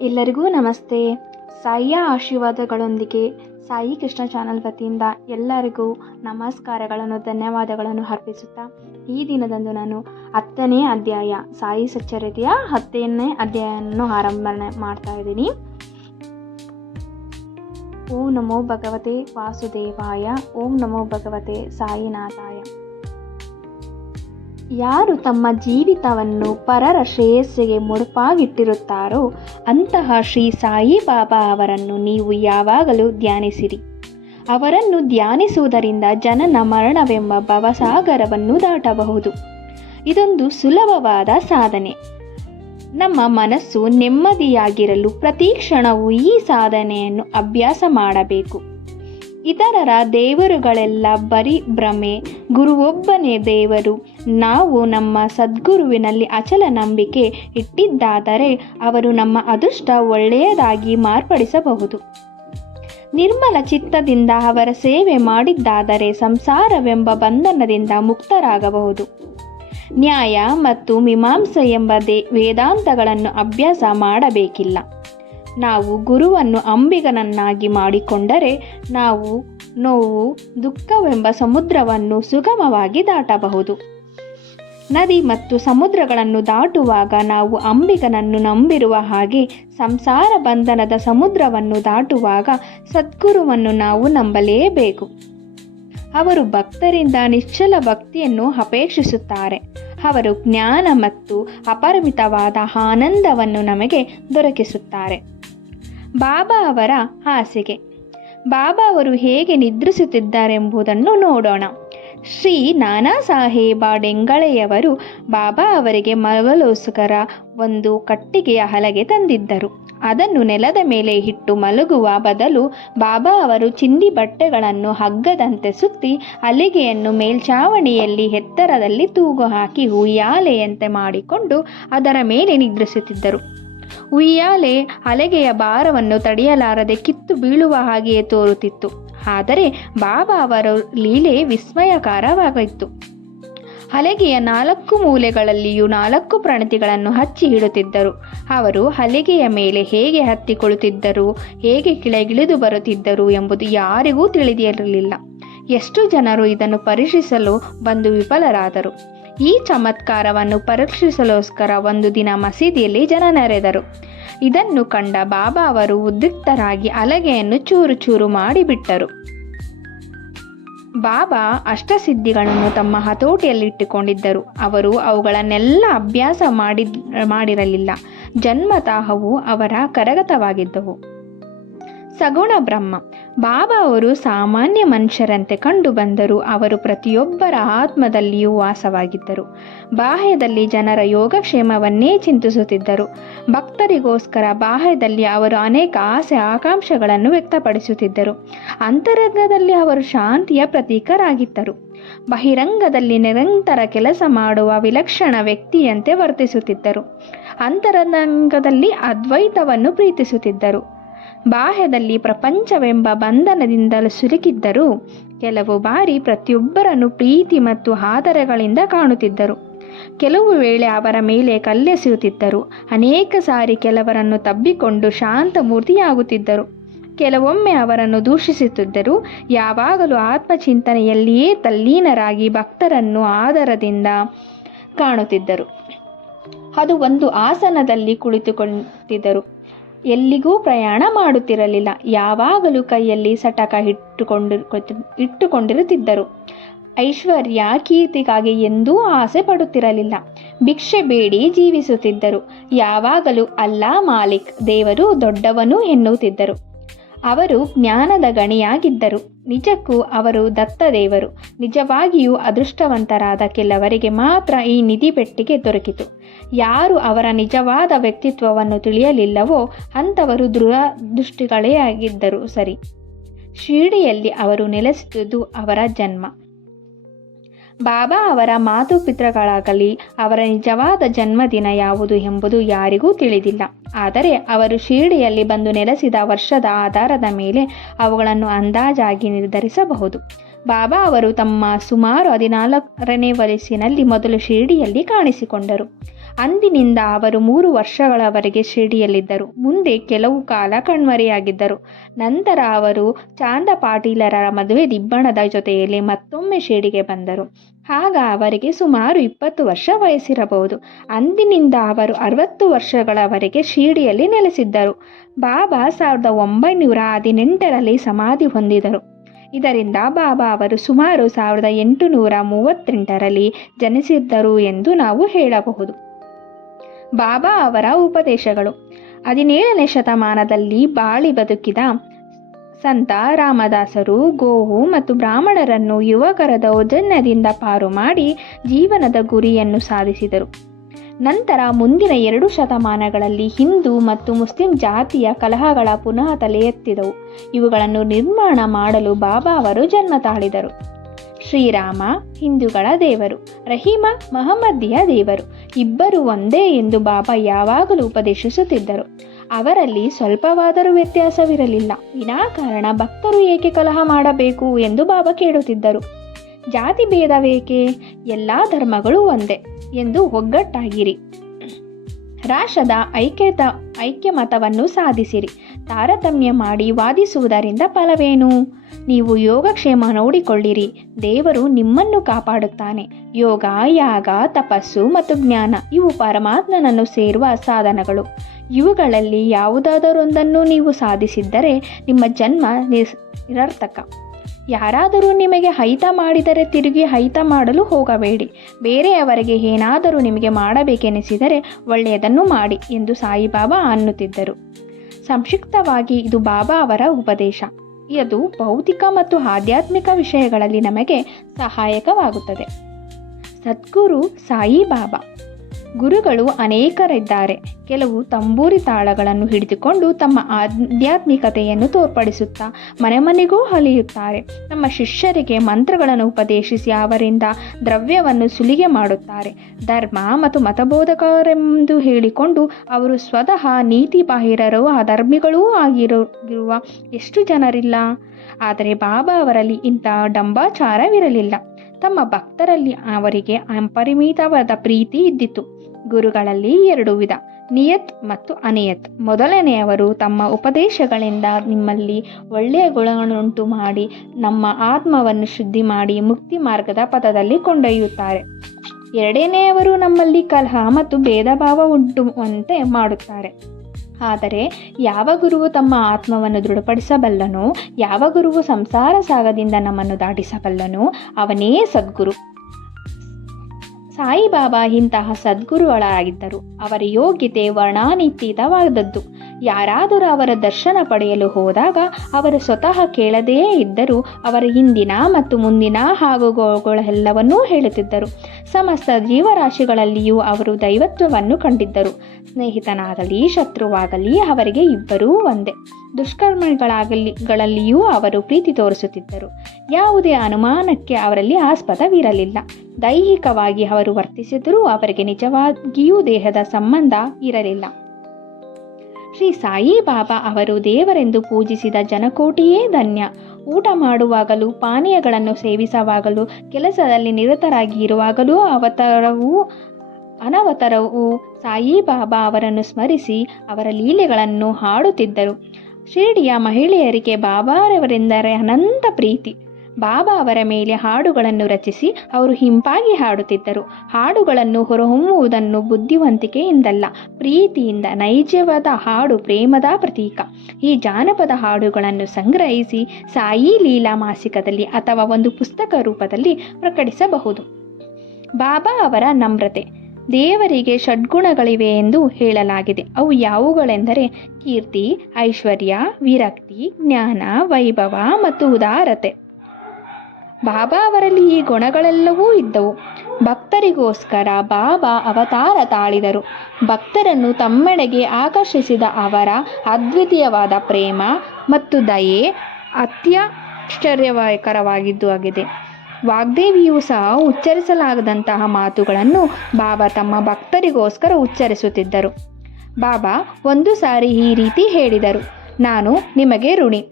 ಎಲ್ಲರಿಗೂ ನಮಸ್ತೆ. ಸಾಯಿಯ ಆಶೀರ್ವಾದಗಳೊಂದಿಗೆ ಸಾಯಿ ಕೃಷ್ಣ ಚಾನಲ್ ವತಿಯಿಂದ ಎಲ್ಲರಿಗೂ ನಮಸ್ಕಾರಗಳನ್ನು, ಧನ್ಯವಾದಗಳನ್ನು ಅರ್ಪಿಸುತ್ತಾ ಈ ದಿನದಂದು ನಾನು ಹತ್ತನೇ ಅಧ್ಯಾಯ, ಸಾಯಿ ಸಚ್ಚರಿತೆಯ ಹತ್ತನೇ ಅಧ್ಯಾಯವನ್ನು ಆರಂಭನೆ ಮಾಡ್ತಾ ಇದ್ದೀನಿ. ಓಂ ನಮೋ ಭಗವತೆ ವಾಸುದೇವಾಯ, ಓಂ ನಮೋ ಭಗವತೆ ಸಾಯಿನಾಥಾಯ. ಯಾರು ತಮ್ಮ ಜೀವಿತವನ್ನು ಪರರ ಶ್ರೇಯಸ್ಸಿಗೆ ಮುಡುಪಾಗಿಟ್ಟಿರುತ್ತಾರೋ ಅಂತಹ ಶ್ರೀ ಸಾಯಿ ಬಾಬಾ ಅವರನ್ನು ನೀವು ಯಾವಾಗಲೂ ಧ್ಯಾನಿಸಿರಿ. ಅವರನ್ನು ಧ್ಯಾನಿಸುವುದರಿಂದ ಜನನ ಮರಣವೆಂಬ ಭವಸಾಗರವನ್ನು ದಾಟಬಹುದು. ಇದೊಂದು ಸುಲಭವಾದ ಸಾಧನೆ. ನಮ್ಮ ಮನಸ್ಸು ನೆಮ್ಮದಿಯಾಗಿರಲು ಪ್ರತಿ ಕ್ಷಣವೂ ಈ ಸಾಧನೆಯನ್ನು ಅಭ್ಯಾಸ ಮಾಡಬೇಕು. ಇತರರ ದೇವರುಗಳೆಲ್ಲ ಬರೀ ಭ್ರಮೆ. ಗುರುವೊಬ್ಬನೇ ದೇವರು. ನಾವು ನಮ್ಮ ಸದ್ಗುರುವಿನಲ್ಲಿ ಅಚಲ ನಂಬಿಕೆ ಇಟ್ಟಿದ್ದಾದರೆ ಅವರು ನಮ್ಮ ಅದೃಷ್ಟ ಒಳ್ಳೆಯದಾಗಿ ಮಾರ್ಪಡಿಸಬಹುದು. ನಿರ್ಮಲ ಚಿತ್ತದಿಂದ ಅವರ ಸೇವೆ ಮಾಡಿದ್ದಾದರೆ ಸಂಸಾರವೆಂಬ ಬಂಧನದಿಂದ ಮುಕ್ತರಾಗಬಹುದು. ನ್ಯಾಯ ಮತ್ತು ಮೀಮಾಂಸೆ ಎಂಬ ದೇ, ವೇದಾಂತಗಳನ್ನು ಅಭ್ಯಾಸ ಮಾಡಬೇಕಿಲ್ಲ. ನಾವು ಗುರುವನ್ನು ಅಂಬಿಗನನ್ನಾಗಿ ಮಾಡಿಕೊಂಡರೆ ನಾವು ನೋವು, ದುಃಖವೆಂಬ ಸಮುದ್ರವನ್ನು ಸುಗಮವಾಗಿ ದಾಟಬಹುದು. ನದಿ ಮತ್ತು ಸಮುದ್ರಗಳನ್ನು ದಾಟುವಾಗ ನಾವು ಅಂಬಿಗನನ್ನು ನಂಬಿರುವ ಹಾಗೆ ಸಂಸಾರ ಬಂಧನದ ಸಮುದ್ರವನ್ನು ದಾಟುವಾಗ ಸದ್ಗುರುವನ್ನು ನಾವು ನಂಬಲೇಬೇಕು. ಅವರು ಭಕ್ತರಿಂದ ನಿಶ್ಚಲ ಭಕ್ತಿಯನ್ನು ಅಪೇಕ್ಷಿಸುತ್ತಾರೆ. ಅವರು ಜ್ಞಾನ ಮತ್ತು ಅಪರಿಮಿತವಾದ ಆನಂದವನ್ನು ನಮಗೆ ದೊರಕಿಸುತ್ತಾರೆ. ಬಾಬಾ ಅವರ ಹಾಸಿಗೆ. ಬಾಬಾ ಅವರು ಹೇಗೆ ನಿದ್ರಿಸುತ್ತಿದ್ದಾರೆಂಬುದನ್ನು ನೋಡೋಣ. ಶ್ರೀ ನಾನಾ ಸಾಹೇಬ ಡೆಂಗಳೆಯವರು ಬಾಬಾ ಅವರಿಗೆ ಮಲಗೋಸ್ಕರ ಒಂದು ಕಟ್ಟಿಗೆಯ ಹಲಗೆ ತಂದಿದ್ದರು. ಅದನ್ನು ನೆಲದ ಮೇಲೆ ಇಟ್ಟು ಮಲಗುವ ಬದಲು ಬಾಬಾ ಅವರು ಚಿಂದಿ ಬಟ್ಟೆಗಳನ್ನು ಹಗ್ಗದಂತೆ ಸುತ್ತಿ ಅಲಿಗೆಯನ್ನು ಮೇಲ್ಛಾವಣಿಯಲ್ಲಿ ಎತ್ತರದಲ್ಲಿ ತೂಗು ಹಾಕಿ ಉಯ್ಯಾಲೆಯಂತೆ ಮಾಡಿಕೊಂಡು ಅದರ ಮೇಲೆ ನಿದ್ರಿಸುತ್ತಿದ್ದರು. ಉಯ್ಯಾಲೆ ಹಲಗೆಯ ಭಾರವನ್ನು ತಡೆಯಲಾರದೆ ಕಿತ್ತು ಬೀಳುವ ಹಾಗೆಯೇ ತೋರುತ್ತಿತ್ತು. ಆದರೆ ಬಾಬಾ ಅವರ ಲೀಲೆ ವಿಸ್ಮಯಕಾರವಾಗಿತ್ತು. ಹಲಗೆಯ ನಾಲ್ಕು ಮೂಲೆಗಳಲ್ಲಿಯೂ ನಾಲ್ಕು ಪ್ರಣತಿಗಳನ್ನು ಹಚ್ಚಿ ಇಡುತ್ತಿದ್ದರು ಅವರು ಹಲಗೆಯ ಮೇಲೆ ಹೇಗೆ ಹತ್ತಿಕೊಳ್ಳುತ್ತಿದ್ದರು, ಹೇಗೆ ಕೆಳಗಿಳಿದು ಬರುತ್ತಿದ್ದರು ಎಂಬುದು ಯಾರಿಗೂ ತಿಳಿದಿರಲಿಲ್ಲ. ಎಷ್ಟು ಜನರು ಇದನ್ನು ಪರೀಕ್ಷಿಸಲು ಬಂದು ವಿಫಲರಾದರು. ಈ ಚಮತ್ಕಾರವನ್ನು ಪರೀಕ್ಷಿಸಲೋಸ್ಕರ ಒಂದು ದಿನ ಮಸೀದಿಯಲ್ಲಿ ಜನ ನೆರೆದರು. ಇದನ್ನು ಕಂಡ ಬಾಬಾ ಅವರು ಉದ್ರಿಕ್ತರಾಗಿ ಅಲಗೆಯನ್ನು ಚೂರು ಚೂರು ಮಾಡಿಬಿಟ್ಟರು. ಬಾಬಾ ಅಷ್ಟಸಿದ್ಧಿಗಳನ್ನು ತಮ್ಮ ಹತೋಟಿಯಲ್ಲಿಟ್ಟುಕೊಂಡಿದ್ದರು. ಅವರು ಅವುಗಳನ್ನೆಲ್ಲ ಅಭ್ಯಾಸ ಮಾಡಿ ಮಾಡಿರಲಿಲ್ಲ. ಜನ್ಮತಾಹವು ಅವರ ಕರಗತವಾಗಿದ್ದವು. ಸಗುಣ ಬ್ರಹ್ಮ. ಬಾಬಾ ಅವರು ಸಾಮಾನ್ಯ ಮನುಷ್ಯರಂತೆ ಕಂಡು ಬಂದರು ಅವರು ಪ್ರತಿಯೊಬ್ಬರ ಆತ್ಮದಲ್ಲಿಯೂ ವಾಸವಾಗಿದ್ದರು. ಬಾಹ್ಯದಲ್ಲಿ ಜನರ ಯೋಗಕ್ಷೇಮವನ್ನೇ ಚಿಂತಿಸುತ್ತಿದ್ದರು. ಭಕ್ತರಿಗೋಸ್ಕರ ಬಾಹ್ಯದಲ್ಲಿ ಅವರು ಅನೇಕ ಆಸೆ ಆಕಾಂಕ್ಷೆಗಳನ್ನು ವ್ಯಕ್ತಪಡಿಸುತ್ತಿದ್ದರು. ಅಂತರಂಗದಲ್ಲಿ ಅವರು ಶಾಂತಿಯ ಪ್ರತೀಕರಾಗಿದ್ದರು. ಬಹಿರಂಗದಲ್ಲಿ ನಿರಂತರ ಕೆಲಸ ಮಾಡುವ ವಿಲಕ್ಷಣ ವ್ಯಕ್ತಿಯಂತೆ ವರ್ತಿಸುತ್ತಿದ್ದರು. ಅಂತರಂಗದಲ್ಲಿ ಅದ್ವೈತವನ್ನು ಪ್ರೀತಿಸುತ್ತಿದ್ದರು. ಬಾಹ್ಯದಲ್ಲಿ ಪ್ರಪಂಚವೆಂಬ ಬಂಧನದಿಂದಲೂ ಸಿಲುಕಿದ್ದರೂ. ಕೆಲವು ಬಾರಿ ಪ್ರತಿಯೊಬ್ಬರನ್ನು ಪ್ರೀತಿ ಮತ್ತು ಆದರಗಳಿಂದ ಕಾಣುತ್ತಿದ್ದರು. ಕೆಲವು ವೇಳೆ ಅವರ ಮೇಲೆ ಕಲ್ಲೆಸೆಯುತ್ತಿದ್ದರು ಅನೇಕ ಸಾರಿ ಕೆಲವರನ್ನು ತಬ್ಬಿಕೊಂಡು ಶಾಂತಮೂರ್ತಿಯಾಗುತ್ತಿದ್ದರು. ಕೆಲವೊಮ್ಮೆ ಅವರನ್ನು ದೂಷಿಸುತ್ತಿದ್ದರು. ಯಾವಾಗಲೂ ಆತ್ಮಚಿಂತನೆಯಲ್ಲಿಯೇ ತಲ್ಲೀನರಾಗಿ ಭಕ್ತರನ್ನು ಆದರದಿಂದ ಕಾಣುತ್ತಿದ್ದರು. ಅದು ಒಂದು ಆಸನದಲ್ಲಿ ಕುಳಿತುಕೊಂಡಿದ್ದರು. ಎಲ್ಲಿಗೂ ಪ್ರಯಾಣ ಮಾಡುತ್ತಿರಲಿಲ್ಲ. ಯಾವಾಗಲೂ ಕೈಯಲ್ಲಿ ಸಟಕ ಇಟ್ಟುಕೊಂಡಿರು ಇಟ್ಟುಕೊಂಡಿರುತ್ತಿದ್ದರು. ಐಶ್ವರ್ಯ ಕೀರ್ತಿಗಾಗಿ ಎಂದೂ ಆಸೆ ಪಡುತ್ತಿರಲಿಲ್ಲ. ಭಿಕ್ಷೆ ಬೇಡಿ ಜೀವಿಸುತ್ತಿದ್ದರು. ಯಾವಾಗಲೂ ಅಲ್ಲಾ ಮಾಲಿಕ್ ದೇವರು ದೊಡ್ಡವನು ಎನ್ನುತ್ತಿದ್ದರು. ಅವರು ಜ್ಞಾನದ ಗಣಿಯಾಗಿದ್ದರು. ನಿಜಕ್ಕೂ ಅವರು ದತ್ತದೇವರು. ನಿಜವಾಗಿಯೂ ಅದೃಷ್ಟವಂತರಾದ ಕೆಲವರಿಗೆ ಮಾತ್ರ ಈ ನಿಧಿ ಪೆಟ್ಟಿಗೆ ದೊರಕಿತು. ಯಾರು ಅವರ ನಿಜವಾದ ವ್ಯಕ್ತಿತ್ವವನ್ನು ತಿಳಿಯಲಿಲ್ಲವೋ ಅಂಥವರು ದೃಢದೃಷ್ಟಿಗಳೇ ಆಗಿದ್ದರು ಸರಿ. ಶಿರಡಿಯಲ್ಲಿ ಅವರು ನೆಲೆಸಿದುದು ಅವರ ಜನ್ಮ. ಬಾಬಾ ಅವರ ಮಾತುಪಿತೃಗಳಾಗಲಿ ಅವರ ನಿಜವಾದ ಜನ್ಮದಿನ ಯಾವುದು ಎಂಬುದು ಯಾರಿಗೂ ತಿಳಿದಿಲ್ಲ. ಆದರೆ ಅವರು ಶಿರಡಿಯಲ್ಲಿ ಬಂದು ನೆಲೆಸಿದ ವರ್ಷದ ಆಧಾರದ ಮೇಲೆ ಅವುಗಳನ್ನು ಅಂದಾಜಾಗಿ ನಿರ್ಧರಿಸಬಹುದು. ಬಾಬಾ ಅವರು ತಮ್ಮ ಸುಮಾರು ಹದಿನಾಲ್ಕರನೇ ವಯಸ್ಸಿನಲ್ಲಿ ಮೊದಲು ಶಿರಡಿಯಲ್ಲಿ ಕಾಣಿಸಿಕೊಂಡರು. ಅಂದಿನಿಂದ ಅವರು ಮೂರು ವರ್ಷಗಳವರೆಗೆ ಶಿರಡಿಯಲ್ಲಿದ್ದರು. ಮುಂದೆ ಕೆಲವು ಕಾಲ ಕಣ್ಮರೆಯಾಗಿದ್ದರು. ನಂತರ ಅವರು ಚಾಂದ ಪಾಟೀಲರ ಮದುವೆ ದಿಬ್ಬಣದ ಜೊತೆಯಲ್ಲಿ ಮತ್ತೊಮ್ಮೆ ಶಿರಡಿಗೆ ಬಂದರು. ಆಗ ಅವರಿಗೆ ಸುಮಾರು ಇಪ್ಪತ್ತು ವರ್ಷ ವಯಸ್ಸಿರಬಹುದು. ಅಂದಿನಿಂದ ಅವರು ಅರವತ್ತು ವರ್ಷಗಳವರೆಗೆ ಶಿರಡಿಯಲ್ಲಿ ನೆಲೆಸಿದ್ದರು. ಬಾಬಾ ಸಾವಿರದ ಒಂಬೈನೂರ ಹದಿನೆಂಟರಲ್ಲಿ ಸಮಾಧಿ ಹೊಂದಿದರು. ಇದರಿಂದ ಬಾಬಾ ಅವರು ಸುಮಾರು ಸಾವಿರದ ಎಂಟುನೂರ ಮೂವತ್ತೆಂಟರಲ್ಲಿ ಜನಿಸಿದ್ದರು ಎಂದು ನಾವು ಹೇಳಬಹುದು. ಬಾಬಾ ಅವರ ಉಪದೇಶಗಳು. ಹದಿನೇಳನೇ ಶತಮಾನದಲ್ಲಿ ಬಾಳಿ ಬದುಕಿದ ಸಂತ ರಾಮದಾಸರು ಗೋವು ಮತ್ತು ಬ್ರಾಹ್ಮಣರನ್ನು ಯುವಕರ ದೌರ್ಜನ್ಯದಿಂದ ಪಾರು ಮಾಡಿ ಜೀವನದ ಗುರಿಯನ್ನು ಸಾಧಿಸಿದರು. ನಂತರ ಮುಂದಿನ ಎರಡು ಶತಮಾನಗಳಲ್ಲಿ ಹಿಂದೂ ಮತ್ತು ಮುಸ್ಲಿಂ ಜಾತಿಯ ಕಲಹಗಳ ಪುನಃ ತಲೆ ಎತ್ತಿದವು ಇವುಗಳನ್ನು ನಿರ್ಮಾಣ ಮಾಡಲು ಬಾಬಾ ಅವರು ಜನ್ಮ ತಾಳಿದರು. ಶ್ರೀರಾಮ, ಹಿಂದೂಗಳ ದೇವರು. ರಹೀಮ, ಮಹಮ್ಮದಿಯ ದೇವರು. ಇಬ್ಬರು ಒಂದೇ ಎಂದು ಬಾಬಾ ಯಾವಾಗಲೂ ಉಪದೇಶಿಸುತ್ತಿದ್ದರು. ಅವರಲ್ಲಿ ಸ್ವಲ್ಪವಾದರೂ ವ್ಯತ್ಯಾಸವಿರಲಿಲ್ಲ. ವಿನಾಕಾರಣ ಭಕ್ತರು ಏಕೆ ಕಲಹ ಮಾಡಬೇಕು ಎಂದು ಬಾಬಾ ಕೇಳುತ್ತಿದ್ದರು. ಜಾತಿ ಭೇದವೇಕೆ? ಎಲ್ಲ ಧರ್ಮಗಳು ಒಂದೇ ಎಂದು ಒಗ್ಗಟ್ಟಾಗಿರಿ. ರಾಷ್ಟ್ರದ ಐಕ್ಯತ, ಐಕ್ಯಮತವನ್ನು ಸಾಧಿಸಿರಿ. ತಾರತಮ್ಯ ಮಾಡಿ ವಾದಿಸುವುದರಿಂದ ಫಲವೇನು? ನೀವು ಯೋಗಕ್ಷೇಮ ನೋಡಿಕೊಳ್ಳಿರಿ. ದೇವರು ನಿಮ್ಮನ್ನು ಕಾಪಾಡುತ್ತಾನೆ. ಯೋಗ, ಯಾಗ, ತಪಸ್ಸು ಮತ್ತು ಜ್ಞಾನ ಇವು ಪರಮಾತ್ಮನನ್ನು ಸೇರುವ ಸಾಧನಗಳು. ಇವುಗಳಲ್ಲಿ ಯಾವುದಾದರೊಂದನ್ನು ನೀವು ಸಾಧಿಸಿದ್ದರೆ ನಿಮ್ಮ ಜನ್ಮ ನಿರರ್ಥಕ. ಯಾರಾದರೂ ನಿಮಗೆ ಹೈತ ಮಾಡಿದರೆ ತಿರುಗಿ ಹೈತ ಮಾಡಲು ಹೋಗಬೇಡಿ. ಬೇರೆಯವರಿಗೆ ಏನಾದರೂ ನಿಮಗೆ ಮಾಡಬೇಕೆನಿಸಿದರೆ ಒಳ್ಳೆಯದನ್ನು ಮಾಡಿ ಎಂದು ಸಾಯಿಬಾಬಾ ಅನ್ನುತ್ತಿದ್ದರು. ಸಂಕ್ಷಿಪ್ತವಾಗಿ ಇದು ಬಾಬಾ ಅವರ ಉಪದೇಶ. ಇದು ಭೌತಿಕ ಮತ್ತು ಆಧ್ಯಾತ್ಮಿಕ ವಿಷಯಗಳಲ್ಲಿ ನಮಗೆ ಸಹಾಯಕವಾಗುತ್ತದೆ. ಸದ್ಗುರು ಸಾಯಿಬಾಬಾ. ಗುರುಗಳು ಅನೇಕರಿದ್ದಾರೆ. ಕೆಲವು ತಂಬೂರಿ ತಾಳಗಳನ್ನು ಹಿಡಿದುಕೊಂಡು ತಮ್ಮ ಆಧ್ಯಾತ್ಮಿಕತೆಯನ್ನು ತೋರ್ಪಡಿಸುತ್ತಾ ಮನೆ ಮನೆಗೂ ಅಲಿಯುತ್ತಾರೆ. ನಮ್ಮ ಶಿಷ್ಯರಿಗೆ ಮಂತ್ರಗಳನ್ನು ಉಪದೇಶಿಸಿ ಅವರಿಂದ ದ್ರವ್ಯವನ್ನು ಸುಲಿಗೆ ಮಾಡುತ್ತಾರೆ. ಧರ್ಮ ಮತ್ತು ಮತಬೋಧಕರೆಂದು ಹೇಳಿಕೊಂಡು ಅವರು ಸ್ವತಃ ನೀತಿ ಬಾಹಿರರು ಅಧರ್ಮಿಗಳೂ ಆಗಿರುವ ಎಷ್ಟು ಜನರಿಲ್ಲ. ಆದರೆ ಬಾಬಾ ಅವರಲ್ಲಿ ಇಂಥ ಡಂಬಾಚಾರವಿರಲಿಲ್ಲ. ತಮ್ಮ ಭಕ್ತರಲ್ಲಿ ಅವರಿಗೆ ಅಪರಿಮಿತವಾದ ಪ್ರೀತಿ ಇದ್ದಿತು. ಗುರುಗಳಲ್ಲಿ ಎರಡು ವಿಧ, ನಿಯತ್ ಮತ್ತು ಅನಿಯತ್. ಮೊದಲನೆಯವರು ತಮ್ಮ ಉಪದೇಶಗಳಿಂದ ನಿಮ್ಮಲ್ಲಿ ಒಳ್ಳೆಯ ಗುಣಗಳನ್ನುಂಟು ಮಾಡಿ, ನಮ್ಮ ಆತ್ಮವನ್ನು ಶುದ್ಧಿ ಮಾಡಿ ಮುಕ್ತಿ ಮಾರ್ಗದ ಪಥದಲ್ಲಿ ಕೊಂಡೊಯ್ಯುತ್ತಾರೆ. ಎರಡನೆಯವರು ನಮ್ಮಲ್ಲಿ ಕಲಹ ಮತ್ತು ಭೇದ ಭಾವ ಉಂಟುವಂತೆ ಮಾಡುತ್ತಾರೆ. ಆದರೆ ಯಾವ ಗುರುವು ತಮ್ಮ ಆತ್ಮವನ್ನು ದೃಢಪಡಿಸಬಲ್ಲನೋ, ಯಾವ ಗುರುವು ಸಂಸಾರ ಸಾಗದಿಂದ ನಮ್ಮನ್ನು ದಾಟಿಸಬಲ್ಲನೋ, ಅವನೇ ಸದ್ಗುರು. ಸಾಯಿಬಾಬಾ ಇಂತಹ ಸದ್ಗುರುಗಳಾಗಿದ್ದರು. ಅವರ ಯೋಗ್ಯತೆ ವರ್ಣಾನಿತೀತವಾದದ್ದು. ಯಾರಾದರೂ ಅವರ ದರ್ಶನ ಪಡೆಯಲು ಹೋದಾಗ ಅವರು ಸ್ವತಃ ಕೇಳದೇ ಇದ್ದರೂ ಅವರ ಹಿಂದಿನ ಮತ್ತು ಮುಂದಿನ ಹಾಗುಗಳೆಲ್ಲವನ್ನೂ ಹೇಳುತ್ತಿದ್ದರು. ಸಮಸ್ತ ಜೀವರಾಶಿಗಳಲ್ಲಿಯೂ ಅವರು ದೈವತ್ವವನ್ನು ಕಂಡಿದ್ದರು. ಸ್ನೇಹಿತನಾಗಲಿ, ಶತ್ರುವಾಗಲಿ ಅವರಿಗೆ ಇಬ್ಬರೂ ಒಂದೇ. ದುಷ್ಕರ್ಮಗಳಾಗಲಿ ಗಳಲ್ಲಿಯೂ ಅವರು ಪ್ರೀತಿ ತೋರಿಸುತ್ತಿದ್ದರು. ಯಾವುದೇ ಅನುಮಾನಕ್ಕೆ ಅವರಲ್ಲಿ ಆಸ್ಪದವಿರಲಿಲ್ಲ. ದೈಹಿಕವಾಗಿ ಅವರು ವರ್ತಿಸಿದರೂ ಅವರಿಗೆ ನಿಜವಾಗಿಯೂ ದೇಹದ ಸಂಬಂಧ ಇರಲಿಲ್ಲ. ಶ್ರೀ ಸಾಯಿ ಬಾಬಾ ಅವರು ದೇವರೆಂದು ಪೂಜಿಸಿದ ಜನಕೋಟಿಯೇ ಧನ್ಯ. ಊಟ ಮಾಡುವಾಗಲೂ, ಪಾನೀಯಗಳನ್ನು ಸೇವಿಸುವಾಗಲೂ, ಕೆಲಸದಲ್ಲಿ ನಿರತರಾಗಿ ಇರುವಾಗಲೂ ಅವತಾರವೂ, ಅನವತರವೂ ಸಾಯಿಬಾಬಾ ಅವರನ್ನು ಸ್ಮರಿಸಿ ಅವರ ಲೀಲೆಗಳನ್ನು ಹಾಡುತ್ತಿದ್ದರು. ಶಿರಡಿಯ ಮಹಿಳೆಯರಿಗೆ ಬಾಬಾರವರೆಂದರೆ ಅನಂತ ಪ್ರೀತಿ. ಬಾಬಾ ಅವರ ಮೇಲೆ ಹಾಡುಗಳನ್ನು ರಚಿಸಿ ಅವರು ಹಿಂಪಾಗಿ ಹಾಡುತ್ತಿದ್ದರು. ಹಾಡುಗಳನ್ನು ಹೊರಹೊಮ್ಮುವುದನ್ನು ಬುದ್ಧಿವಂತಿಕೆಯಿಂದಲ್ಲ, ಪ್ರೀತಿಯಿಂದ ನೈಜವಾದ ಹಾಡು ಪ್ರೇಮದ ಪ್ರತೀಕ. ಈ ಜಾನಪದ ಹಾಡುಗಳನ್ನು ಸಂಗ್ರಹಿಸಿ ಸಾಯಿ ಲೀಲಾ ಮಾಸಿಕದಲ್ಲಿ ಅಥವಾ ಒಂದು ಪುಸ್ತಕ ರೂಪದಲ್ಲಿ ಪ್ರಕಟಿಸಬಹುದು. ಬಾಬಾ ಅವರ ನಮ್ರತೆ. ದೇವರಿಗೆ ಷಡ್ಗುಣಗಳಿವೆ ಎಂದು ಹೇಳಲಾಗಿದೆ. ಅವು ಯಾವುಗಳೆಂದರೆ ಕೀರ್ತಿ, ಐಶ್ವರ್ಯ, ವಿರಕ್ತಿ, ಜ್ಞಾನ, ವೈಭವ ಮತ್ತು ಉದಾರತೆ. ಬಾಬಾ ಅವರಲ್ಲಿ ಈ ಗುಣಗಳೆಲ್ಲವೂ ಇದ್ದವು. ಭಕ್ತರಿಗೋಸ್ಕರ ಬಾಬಾ ಅವತಾರ ತಾಳಿದರು. ಭಕ್ತರನ್ನು ತಮ್ಮೆಡೆಗೆ ಆಕರ್ಷಿಸಿದ ಅವರ ಅದ್ವಿತೀಯವಾದ ಪ್ರೇಮ ಮತ್ತು ದಯೆ ಅತ್ಯಾಶ್ಚರ್ಯಕರವಾಗಿದ್ದು ಆಗಿದೆ. ವಾಗ್ದೇವಿಯು ಸಹ ಉಚ್ಚರಿಸಲಾಗದಂತಹ ಮಾತುಗಳನ್ನು ಬಾಬಾ ತಮ್ಮ ಭಕ್ತರಿಗೋಸ್ಕರ ಉಚ್ಚರಿಸುತ್ತಿದ್ದರು. ಬಾಬಾ, ಒಂದು ಸಾರಿ ಈ ರೀತಿ ಹೇಳಿದರು. ನಾನು ನಿಮಗೆ ಋಣಿ.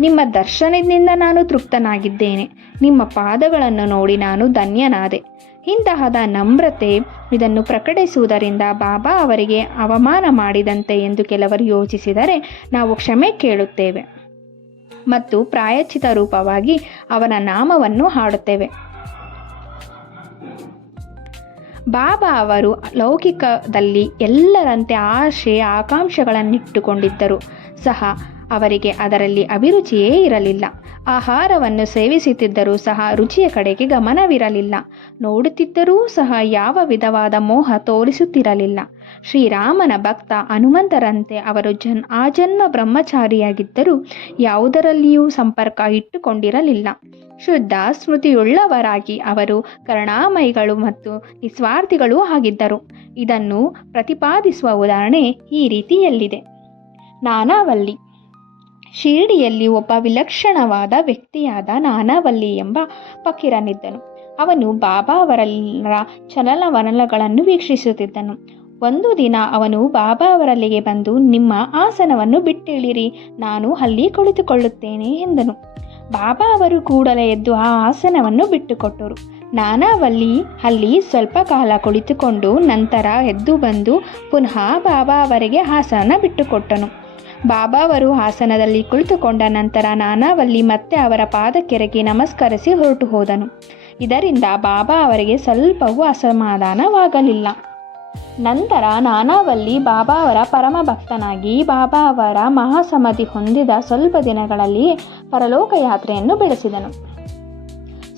ನಿಮ್ಮ ದರ್ಶನದಿಂದ ನಾನು ತೃಪ್ತನಾಗಿದ್ದೇನೆ. ನಿಮ್ಮ ಪಾದಗಳನ್ನು ನೋಡಿ ನಾನು ಧನ್ಯನಾದೆ. ಇಂತಹದ ನಮ್ರತೆ ಇದನ್ನು ಪ್ರಕಟಿಸುವುದರಿಂದ ಬಾಬಾ ಅವರಿಗೆ ಅವಮಾನ ಮಾಡಿದಂತೆ ಎಂದು ಕೆಲವರು ಯೋಚಿಸಿದರೆ ನಾವು ಕ್ಷಮೆ ಕೇಳುತ್ತೇವೆ. ಮತ್ತು ಪ್ರಾಯಚಿತ ರೂಪವಾಗಿ ಅವನ ನಾಮವನ್ನು ಹಾಡುತ್ತೇವೆ. ಬಾಬಾ ಅವರು ಲೌಕಿಕದಲ್ಲಿ ಎಲ್ಲರಂತೆ ಆಶೆ, ಆಕಾಂಕ್ಷೆಗಳನ್ನಿಟ್ಟುಕೊಂಡಿದ್ದರು. ಸಹ ಅವರಿಗೆ ಅದರಲ್ಲಿ ಅಭಿರುಚಿಯೇ ಇರಲಿಲ್ಲ. ಆಹಾರವನ್ನು ಸೇವಿಸುತ್ತಿದ್ದರೂ ಸಹ ರುಚಿಯ ಕಡೆಗೆ ಗಮನವಿರಲಿಲ್ಲ. ನೋಡುತ್ತಿದ್ದರೂ ಸಹ ಯಾವ ವಿಧವಾದ ಮೋಹ ತೋರಿಸುತ್ತಿರಲಿಲ್ಲ. ಶ್ರೀರಾಮನ ಭಕ್ತ ಹನುಮಂತರಂತೆ ಅವರು ಜನ್ ಆಜನ್ಮ ಬ್ರಹ್ಮಚಾರಿಯಾಗಿದ್ದರೂ ಯಾವುದರಲ್ಲಿಯೂ ಸಂಪರ್ಕ ಇಟ್ಟುಕೊಂಡಿರಲಿಲ್ಲ. ಶುದ್ಧ ಸ್ಮೃತಿಯುಳ್ಳವರಾಗಿ ಅವರು ಕರುಣಾಮಯಿಗಳು ಮತ್ತು ನಿಸ್ವಾರ್ಥಿಗಳೂ ಆಗಿದ್ದರು. ಇದನ್ನು ಪ್ರತಿಪಾದಿಸುವ ಉದಾಹರಣೆ ಈ ರೀತಿಯಲ್ಲಿದೆ. ನಾನಾವಲ್ಲಿ. ಶಿರಡಿಯಲ್ಲಿ ಒಬ್ಬ ವಿಲಕ್ಷಣವಾದ ವ್ಯಕ್ತಿಯಾದ ನಾನಾವಲ್ಲಿ ಎಂಬ ಫಕೀರನಿದ್ದನು. ಅವನು ಬಾಬಾ ಅವರ ಚಲನವಲನಗಳನ್ನು ವೀಕ್ಷಿಸುತ್ತಿದ್ದನು. ಒಂದು ದಿನ ಅವನು ಬಾಬಾ ಅವರಲ್ಲಿಗೆ ಬಂದು, ನಿಮ್ಮ ಆಸನವನ್ನು ಬಿಟ್ಟಿಳಿರಿ, ನಾನು ಅಲ್ಲಿ ಕುಳಿತುಕೊಳ್ಳುತ್ತೇನೆ ಎಂದನು. ಬಾಬಾ ಅವರು ಕೂಡಲೇ ಎದ್ದು ಆ ಆಸನವನ್ನು ಬಿಟ್ಟುಕೊಟ್ಟರು. ನಾನಾವಲ್ಲಿ ಅಲ್ಲಿ ಸ್ವಲ್ಪ ಕಾಲ ಕುಳಿತುಕೊಂಡು ನಂತರ ಎದ್ದು ಬಂದು ಪುನಃ ಬಾಬಾ ಅವರಿಗೆ ಆಸನ ಬಿಟ್ಟುಕೊಟ್ಟನು. ಬಾಬಾ ಅವರು ಆಸನದಲ್ಲಿ ಕುಳಿತುಕೊಂಡ ನಂತರ ನಾನಾವಲ್ಲಿ ಮತ್ತೆ ಅವರ ಪಾದಕೆರೆಗೆ ನಮಸ್ಕರಿಸಿ ಹೊರಟು ಹೋದನು ಇದರಿಂದ ಬಾಬಾ ಅವರಿಗೆ ಸ್ವಲ್ಪವೂ ಅಸಮಾಧಾನವಾಗಲಿಲ್ಲ. ನಂತರ ನಾನಾವಲ್ಲಿ ಬಾಬಾ ಅವರ ಪರಮ ಭಕ್ತನಾಗಿ ಬಾಬಾ ಅವರ ಮಹಾಸಮಾಧಿ ಹೊಂದಿದ ಸ್ವಲ್ಪ ದಿನಗಳಲ್ಲಿ ಪರಲೋಕ ಯಾತ್ರೆಯನ್ನು ಬೆಳೆಸಿದನು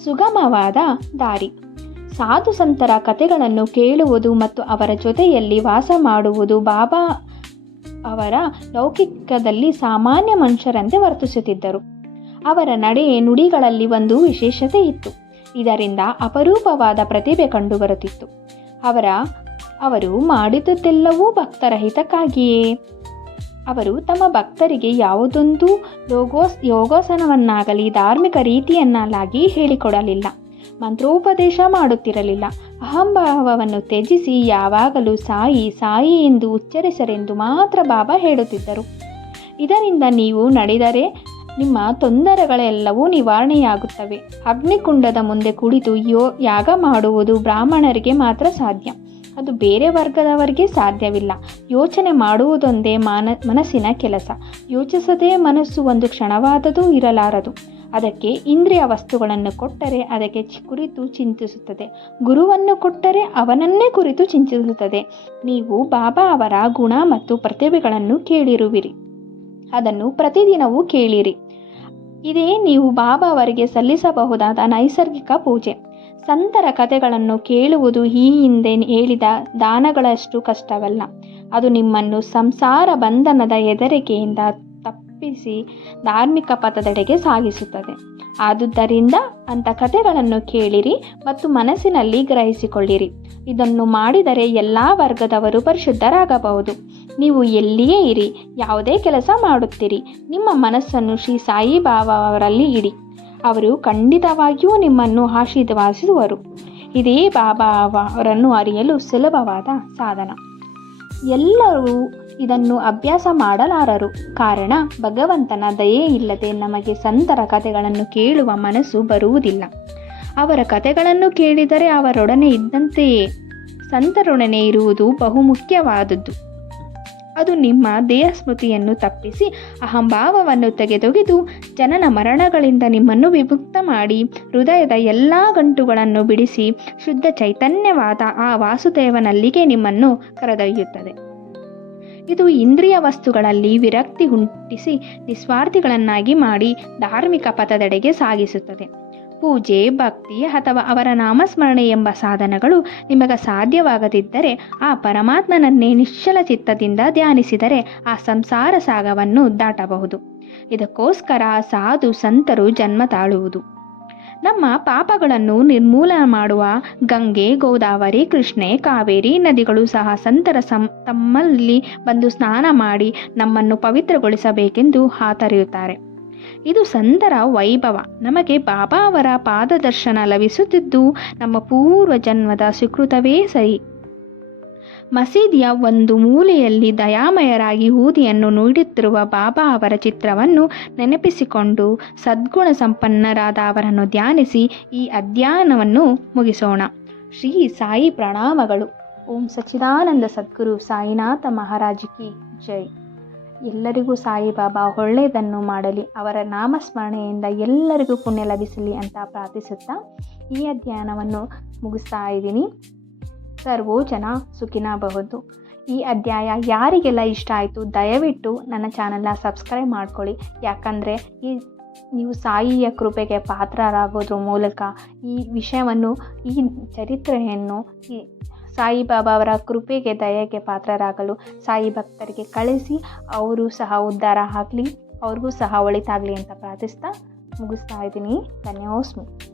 ಸುಗಮವಾದ ದಾರಿ. ಸಾಧು ಸಂತರ ಕಥೆಗಳನ್ನು ಕೇಳುವುದು ಮತ್ತು ಅವರ ಜೊತೆಯಲ್ಲಿ ವಾಸ ಮಾಡುವುದು ಬಾಬಾ ಅವರ ಲೌಕಿಕದಲ್ಲಿ ಸಾಮಾನ್ಯ ಮನುಷ್ಯರಂತೆ ವರ್ತಿಸುತ್ತಿದ್ದರು. ಅವರ ನಡೆ ನುಡಿಗಳಲ್ಲಿ ಒಂದು ವಿಶೇಷತೆ ಇತ್ತು. ಇದರಿಂದ ಅಪರೂಪವಾದ ಪ್ರತಿಭೆ ಕಂಡುಬರುತ್ತಿತ್ತು. ಅವರ ಅವರು ಮಾಡಿದುದೆಲ್ಲವೂ ಭಕ್ತರ ಹಿತಕ್ಕಾಗಿಯೇ ಅವರು ತಮ್ಮ ಭಕ್ತರಿಗೆ ಯಾವುದೊಂದು ಯೋಗೋಸ್, ಯೋಗಾಸನವನ್ನಾಗಲಿ ಧಾರ್ಮಿಕ ರೀತಿಯನ್ನಾಗಲಿ ಹೇಳಿಕೊಡಲಿಲ್ಲ. ಮಂತ್ರೋಪದೇಶ ಮಾಡುತ್ತಿರಲಿಲ್ಲ. ಅಹಂಭಾವವನ್ನು ತ್ಯಜಿಸಿ ಯಾವಾಗಲೂ ಸಾಯಿ ಸಾಯಿ ಎಂದು ಉಚ್ಚರಿಸರೆಂದು ಮಾತ್ರ ಬಾಬಾ ಹೇಳುತ್ತಿದ್ದರು. ಇದರಿಂದ ನೀವು ನಡೆದರೆ ನಿಮ್ಮ ತೊಂದರೆಗಳೆಲ್ಲವೂ ನಿವಾರಣೆಯಾಗುತ್ತವೆ. ಅಗ್ನಿಕುಂಡದ ಮುಂದೆ ಕುಳಿತು ಯೋ, ಯಾಗ ಮಾಡುವುದು ಬ್ರಾಹ್ಮಣರಿಗೆ ಮಾತ್ರ ಸಾಧ್ಯ. ಅದು ಬೇರೆ ವರ್ಗದವರಿಗೆ ಸಾಧ್ಯವಿಲ್ಲ. ಯೋಚನೆ ಮಾಡುವುದೊಂದೇ ಮಾನ, ಮನಸ್ಸಿನ ಕೆಲಸ. ಯೋಚಿಸದೇ ಮನಸ್ಸು ಒಂದು ಕ್ಷಣವಾದದೂ ಇರಲಾರದು. ಅದಕ್ಕೆ ಇಂದ್ರಿಯ ವಸ್ತುಗಳನ್ನು ಕೊಟ್ಟರೆ ಅದಕ್ಕೆ ಕುರಿತು ಚಿಂತಿಸುತ್ತದೆ. ಗುರುವನ್ನು ಕೊಟ್ಟರೆ ಅವನನ್ನೇ ಕುರಿತು ಚಿಂತಿಸುತ್ತದೆ. ನೀವು ಬಾಬಾ ಅವರ ಗುಣ ಮತ್ತು ಪ್ರತಿಭೆಗಳನ್ನು ಕೇಳಿರುವಿರಿ. ಅದನ್ನು ಪ್ರತಿದಿನವೂ ಕೇಳಿರಿ. ಇದೇ ನೀವು ಬಾಬಾ ಅವರಿಗೆ ಸಲ್ಲಿಸಬಹುದಾದ ನೈಸರ್ಗಿಕ ಪೂಜೆ. ಸಂತರ ಕಥೆಗಳನ್ನು ಕೇಳುವುದು ಈ ಹಿಂದೆ ಹೇಳಿದ ದಾನಗಳಷ್ಟು ಕಷ್ಟವಲ್ಲ. ಅದು ನಿಮ್ಮನ್ನು ಸಂಸಾರ ಬಂಧನದ ಹೆದರಿಕೆಯಿಂದ ತಪ್ಪಿಸಿ ಧಾರ್ಮಿಕ ಪಥದೆಡೆಗೆ ಸಾಗಿಸುತ್ತದೆ. ಆದುದರಿಂದ ಅಂಥ ಕಥೆಗಳನ್ನು ಕೇಳಿರಿ ಮತ್ತು ಮನಸ್ಸಿನಲ್ಲಿ ಗ್ರಹಿಸಿಕೊಳ್ಳಿರಿ. ಇದನ್ನು ಮಾಡಿದರೆ ಎಲ್ಲ ವರ್ಗದವರು ಪರಿಶುದ್ಧರಾಗಬಹುದು. ನೀವು ಎಲ್ಲಿಯೇ ಇರಿ, ಯಾವುದೇ ಕೆಲಸ ಮಾಡುತ್ತೀರಿ. ನಿಮ್ಮ ಮನಸ್ಸನ್ನು ಶ್ರೀ ಸಾಯಿಬಾಬಾ ಅವರಲ್ಲಿ ಇಡಿ. ಅವರು ಖಂಡಿತವಾಗಿಯೂ ನಿಮ್ಮನ್ನು ಆಶೀರ್ವಾದಿಸುವರು. ಇದೇ ಬಾಬಾ ಅವರನ್ನು ಅರಿಯಲು ಸುಲಭವಾದ ಸಾಧನ. ಎಲ್ಲರೂ ಇದನ್ನು ಅಭ್ಯಾಸ ಮಾಡಲಾರರು. ಕಾರಣ, ಭಗವಂತನ ದಯೆ ಇಲ್ಲದೆ ನಮಗೆ ಸಂತರ ಕಥೆಗಳನ್ನು ಕೇಳುವ ಮನಸ್ಸು ಬರುವುದಿಲ್ಲ. ಅವರ ಕಥೆಗಳನ್ನು ಕೇಳಿದರೆ ಅವರೊಡನೆ ಇದ್ದಂತೆಯೇ. ಸಂತರೊಡನೆ ಇರುವುದು ಬಹುಮುಖ್ಯವಾದದ್ದು ಅದು ನಿಮ್ಮ ದೇಹ ಸ್ಮೃತಿಯನ್ನು ತಪ್ಪಿಸಿ ಅಹಂಭಾವವನ್ನು ತೆಗೆದೊಗೆದು ಜನನ ಮರಣಗಳಿಂದ ನಿಮ್ಮನ್ನು ವಿಮುಕ್ತ ಮಾಡಿ ಹೃದಯದ ಎಲ್ಲ ಗಂಟುಗಳನ್ನು ಬಿಡಿಸಿ ಶುದ್ಧ ಚೈತನ್ಯವಾದ ಆ ವಾಸುದೇವನಲ್ಲಿಗೆ ನಿಮ್ಮನ್ನು ಕರೆದೊಯ್ಯುತ್ತದೆ. ಇದು ಇಂದ್ರಿಯ ವಸ್ತುಗಳಲ್ಲಿ ವಿರಕ್ತಿ ಹುಟ್ಟಿಸಿ ನಿಸ್ವಾರ್ಥಿಗಳನ್ನಾಗಿ ಮಾಡಿ ಧಾರ್ಮಿಕ ಪಥದೆಡೆಗೆ ಸಾಗಿಸುತ್ತದೆ. ಪೂಜೆ, ಭಕ್ತಿ ಅಥವಾ ಅವರ ನಾಮಸ್ಮರಣೆ ಎಂಬ ಸಾಧನಗಳು ನಿಮಗೆ ಸಾಧ್ಯವಾಗದಿದ್ದರೆ ಆ ಪರಮಾತ್ಮನನ್ನೇ ನಿಶ್ಚಲ ಚಿತ್ತದಿಂದ ಧ್ಯಾನಿಸಿದರೆ ಆ ಸಂಸಾರ ಸಾಗವನ್ನು ದಾಟಬಹುದು. ಇದಕ್ಕೋಸ್ಕರ ಸಾಧು, ಸಂತರು ಜನ್ಮ ತಾಳುವುದು. ನಮ್ಮ ಪಾಪಗಳನ್ನು ನಿರ್ಮೂಲನ ಮಾಡುವ ಗಂಗೆ, ಗೋದಾವರಿ, ಕೃಷ್ಣೆ, ಕಾವೇರಿ ನದಿಗಳು ಸಹ ಸಂತರ ಸಂ, ತಮ್ಮಲ್ಲಿ ಬಂದು ಸ್ನಾನ ಮಾಡಿ ನಮ್ಮನ್ನು ಪವಿತ್ರಗೊಳಿಸಬೇಕೆಂದು ಹಾತರಿಯುತ್ತಾರೆ. ಇದು ಸಂದರ ವೈಭವ. ನಮಗೆ ಬಾಬಾ ಅವರ ಪಾದದರ್ಶನ ಲಭಿಸುತ್ತಿದ್ದು ನಮ್ಮ ಪೂರ್ವ ಜನ್ಮದ ಸುಕೃತವೇ ಸರಿ. ಮಸೀದಿಯ ಒಂದು ಮೂಲೆಯಲ್ಲಿ ದಯಾಮಯರಾಗಿ ಊದಿಯನ್ನು ನೀಡುತ್ತಿರುವ ಬಾಬಾ ಅವರ ಚಿತ್ರವನ್ನು ನೆನಪಿಸಿಕೊಂಡು ಸದ್ಗುಣ ಸಂಪನ್ನರಾದ ಅವರನ್ನು ಧ್ಯಾನಿಸಿ ಈ ಅಧ್ಯಯನವನ್ನು ಮುಗಿಸೋಣ. ಶ್ರೀ ಸಾಯಿ ಪ್ರಣಾಮಗಳು. ಓಂ ಸಚ್ಚಿದಾನಂದ ಸದ್ಗುರು ಸಾಯಿನಾಥ ಮಹಾರಾಜ್ ಕಿ ಜೈ. ಎಲ್ಲರಿಗೂ ಸಾಯಿಬಾಬಾ ಒಳ್ಳೆಯದನ್ನು ಮಾಡಲಿ, ಅವರ ನಾಮಸ್ಮರಣೆಯಿಂದ ಎಲ್ಲರಿಗೂ ಪುಣ್ಯ ಲಭಿಸಲಿ ಅಂತ ಪ್ರಾರ್ಥಿಸುತ್ತಾ ಈ ಅಧ್ಯಯನವನ್ನು ಮುಗಿಸ್ತಾ ಇದ್ದೀನಿ. ಸರ್ವೋ ಜನ ಸುಖಿನಬಹುದು ಈ ಅಧ್ಯಾಯ ಯಾರಿಗೆಲ್ಲ ಇಷ್ಟ ಆಯಿತು ದಯವಿಟ್ಟು ನನ್ನ ಚಾನಲ್ನ ಸಬ್ಸ್ಕ್ರೈಬ್ ಮಾಡ್ಕೊಳ್ಳಿ. ಯಾಕಂದರೆ ಈ ನೀವು ಸಾಯಿಯ ಕೃಪೆಗೆ ಪಾತ್ರರಾಗೋದ್ರ ಮೂಲಕ ಈ ವಿಷಯವನ್ನು, ಈ ಚರಿತ್ರೆಯನ್ನು, ಈ ಸಾಯಿಬಾಬಾ ಅವರ ಕೃಪೆಗೆ, ದಯೆಗೆ ಪಾತ್ರರಾಗಲು ಸಾಯಿ ಭಕ್ತರಿಗೆ ಕಳಿಸಿ, ಅವರು ಸಹ ಉದ್ಧಾರ ಆಗಲಿ, ಅವ್ರಿಗೂ ಸಹ ಒಳಿತಾಗಲಿ ಅಂತ ಪ್ರಾರ್ಥಿಸ್ತಾ ಮುಗಿಸ್ತಾ ಇದ್ದೀನಿ. ಧನ್ಯೋಸ್ಮಿ